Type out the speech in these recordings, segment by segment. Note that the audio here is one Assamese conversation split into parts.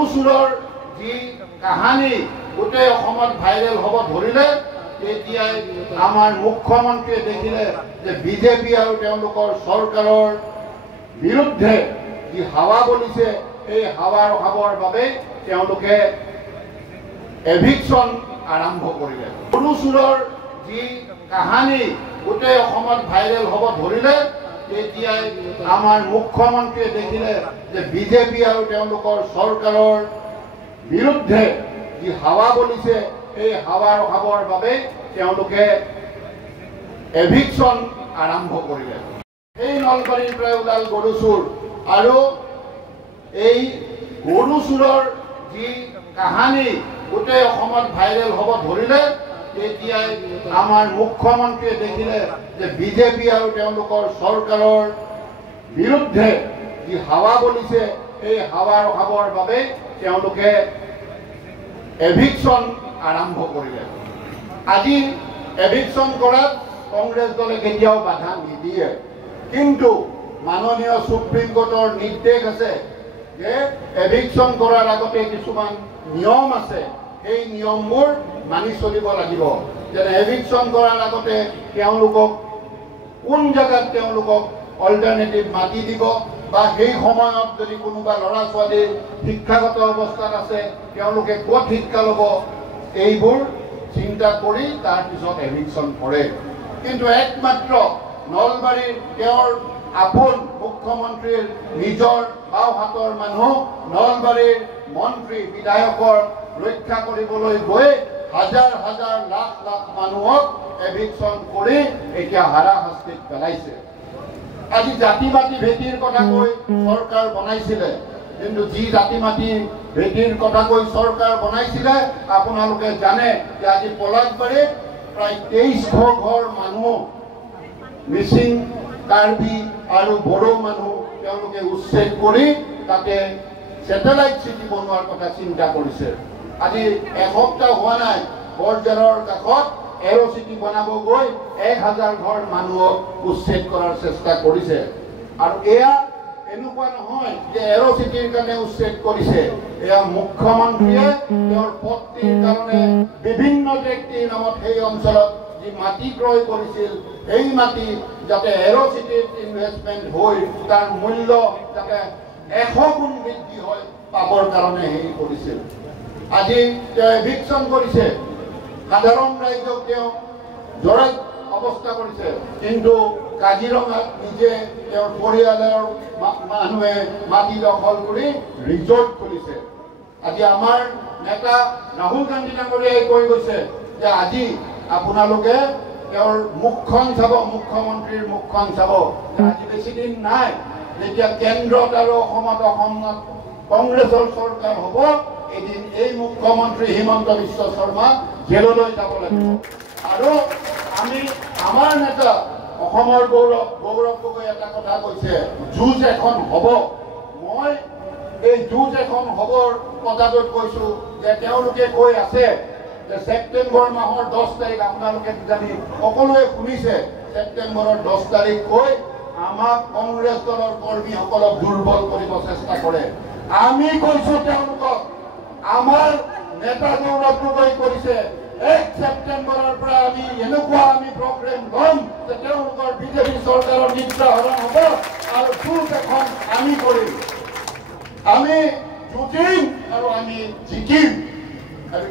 গৰু চোৰৰ যি কাহানী গোটেই অসমত ভাইৰেল হ'ব ধৰিলে তেতিয়াই আমাৰ মুখ্যমন্ত্ৰীয়ে দেখিলে যে বিজেপি আৰু তেওঁলোকৰ চৰকাৰৰ বিৰুদ্ধে যি হাৱা বলিছে এই হাৱা ৰখাবৰ বাবে তেওঁলোকে এভিকশ্যন আৰম্ভ কৰিলে। গৰু চোৰৰ যি কাহানী গোটেই অসমত ভাইৰেল হ'ব ধৰিলে তেতিয়াই আমাৰ মুখ্যমন্ত্ৰীয়ে দেখিলে যে বিজেপি আৰু তেওঁলোকৰ চৰকাৰৰ বিৰুদ্ধে যি হাৱা বলিছে এই হাৱা ৰখাবৰ বাবে তেওঁলোকে এভিকশ্যন আৰম্ভ কৰিলে। এই নলবাৰীৰ পৰা ওলাল গৰু চোৰ আৰু এই গৰু চোৰৰ যি কাহানী গোটেই অসমত ভাইৰেল হ'ব ধৰিলে তেতিয়াই আমাৰ মুখ্যমন্ত্ৰীয়ে দেখিলে যে বিজেপি আৰু তেওঁলোকৰ চৰকাৰৰ বিৰুদ্ধে যি হাৱা বলিছে এই হাৱা ৰখাবৰ বাবে তেওঁলোকে এভিকশ্যন আৰম্ভ কৰিলে। আজি এভিকশ্যন কৰাত কংগ্ৰেছ দলে কেতিয়াও বাধা নিদিয়ে, কিন্তু মাননীয় সুপ্ৰিম কোৰ্টৰ নিৰ্দেশ আছে যে এভিকশ্যন কৰাৰ আগতে কিছুমান নিয়ম আছে, সেই নিয়মবোৰ মানি চলিব লাগিব। যেনে এভিকশ্যন কৰাৰ আগতে তেওঁলোকক কোন জেগাত তেওঁলোকক অল্টাৰনেটিভ মাটি দিব বা সেই সময়ত যদি কোনোবা ল'ৰা ছোৱালী শিক্ষাগত অৱস্থাত আছে তেওঁলোকে ক'ত শিক্ষা ল'ব এইবোৰ চিন্তা কৰি তাৰপিছত এভিকশ্যন কৰে। কিন্তু একমাত্ৰ নলবাৰীৰ তেওঁৰ আপোন মুখ্যমন্ত্ৰীৰ নিজৰ বাওঁ হাতৰ মানুহ নলবাৰীৰ মন্ত্ৰী বিধায়কৰ ৰক্ষা কৰিবলৈ গৈ হাজাৰ হাজাৰ লাখ লাখ মানুহক এভিকশ্যন কৰি এতিয়া হাৰাশাস্তিত পেলাইছে। আজি জাতি মাটি ভেটিৰ কথা কৈ চৰকাৰ বনাইছিলে, কিন্তু যি জাতি মাটি ভেটিৰ কথা কৈ চৰকাৰ বনাইছিলে আপোনালোকে জানে যে আজি পলাশবাৰীত প্ৰায় 2300 ঘৰ মানুহ মিচিং, কাৰ্বি আৰু বড়ো মানুহ তেওঁলোকে উচ্ছেদ কৰি তাতে ছেটেলাইট চিটি বনোৱাৰ কথা চিন্তা কৰিছে। আজি এসপ্তাহ হোৱা নাই বৰজাৰৰ কাষত এৰো চিটি বনাব গৈ 1000 ঘৰ মানুহক উচ্ছেদ কৰাৰ চেষ্টা কৰিছে। আৰু এয়া এনেকুৱা নহয় যে এৰো চিটিৰ কাৰণে উচ্ছেদ কৰিছে, এয়া মুখ্যমন্ত্ৰীয়ে তেওঁৰ পত্নীৰ কাৰণে বিভিন্ন ব্যক্তিৰ নামত সেই অঞ্চলত যি মাটি ক্ৰয় কৰিছিল সেই মাটি যাতে এৰো চিটিত ইনভেষ্টমেণ্ট হৈ তাৰ মূল্য যাতে 100 গুণ বৃদ্ধি হয় পাবৰ কাৰণে হেৰি কৰিছিল। আজি তেওঁ এভিকশ্যন কৰিছে, সাধাৰণ ৰাইজক তেওঁ জড়িত অৱস্থা কৰিছে, কিন্তু কাজিৰঙাত নিজে তেওঁৰ পৰিয়ালৰ মানুহে মাটি দখল কৰি ৰিজৰ্ট খুলিছে। আজি আমাৰ নেতা ৰাহুল গান্ধী ডাঙৰীয়াই কৈ গৈছে যে আজি আপোনালোকে তেওঁৰ মুখখন চাব, মুখ্যমন্ত্ৰীৰ মুখখন চাব। আজি বেছি দিন নাই যেতিয়া কেন্দ্ৰত আৰু অসমত কংগ্ৰেছৰ চৰকাৰ হ'ব, এদিন এই মুখ্যমন্ত্ৰী হিমন্ত বিশ্ব শৰ্মা জেললৈ যাব লাগিব। আৰু আমি আমাৰ নেতা অসমৰ গৌৰৱ গগৈ এটা কথা কৈছে, যুঁজ এখন হ'ব। মই এই যুঁজ এখন হ'বৰ কথাটোত কৈছো যে তেওঁলোকে কৈ আছে যে ছেপ্টেম্বৰ মাহৰ 10 তাৰিখ আপোনালোকে কিজানি সকলোৱে শুনিছে, ছেপ্টেম্বৰৰ 10 তাৰিখ কৈ আমাক কংগ্ৰেছ দলৰ কৰ্মীসকলক দুৰ্বল কৰিব চেষ্টা কৰে। আমি কৈছো তেওঁলোকক আমাৰ নেতা গৌৰৱ গগৈ কৰিছে 1 ছেপ্টেম্বৰৰ পৰা আমি এনেকুৱা প্ৰগ্ৰেম ল'ম যে তেওঁলোকৰ বিজেপি চৰকাৰৰ নিদ্ৰা হৰণ হ'ব আৰু যুঁজ এখন আমি কৰিম। আমি যুঁজিম আৰু আমি জিকিম। আৰু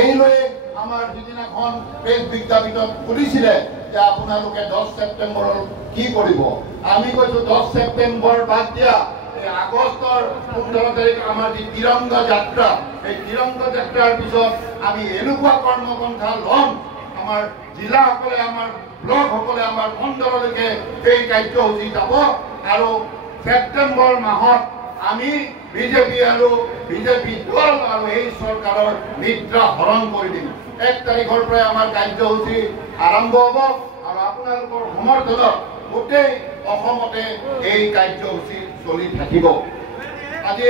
এই লৈ আমাৰ যিদিনাখন প্ৰেছ বিজ্ঞাপনত সুধিছিলে যে আপোনালোকে 10 ছেপ্টেম্বৰৰ কি কৰিব, আমি কৈছো 10 ছেপ্টেম্বৰ বাদ দিয়া, আগষ্টৰ 15 তাৰিখ আমাৰ যি তিৰংগা যাত্ৰা, এই তিৰংগা যাত্ৰাৰ পিছত আমি এনেকুৱা কৰ্মপন্থা ল'ম, আমাৰ জিলাসকলে আমাৰ ব্লকসকলে আমাৰ মণ্ডললৈকে এই কাৰ্যসূচী যাব আৰু ছেপ্টেম্বৰ মাহত আমি বিজেপি দল আৰু এই চৰকাৰৰ নিদ্ৰা হৰণ কৰি দিম। 1 তাৰিখৰ পৰাই আমাৰ কাৰ্যসূচী আৰম্ভ হ'ব আৰু আপোনালোকৰ সমৰ্থনত গোটেই অসমতে এই কাৰ্যসূচী চলি থাকিব। আজি